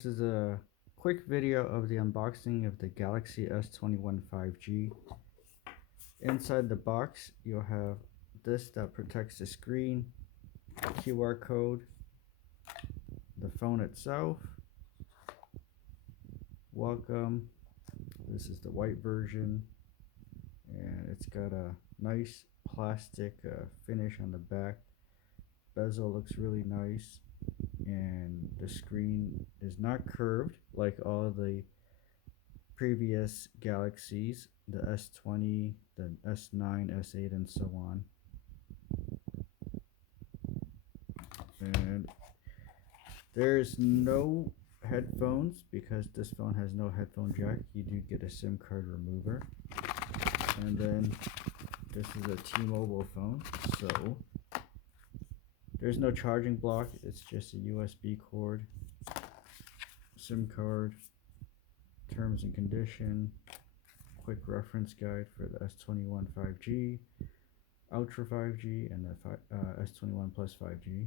This is a quick video of the unboxing of the Galaxy S21 5G. Inside the box, you'll have this that protects the screen, QR code, the phone itself, welcome. This is the white version, and it's got a nice plastic finish on the back. Bezel looks really nice, and the screen is not curved like all the previous Galaxies, the S20, the S9, S8, and so on. And there's no headphones because this phone has no headphone jack. You do get a SIM card remover. And then this is a T-Mobile phone, so there's no charging block. It's just a USB cord, SIM card, terms and condition, quick reference guide for the S21 5G, Ultra 5G, and the S21 Plus 5G.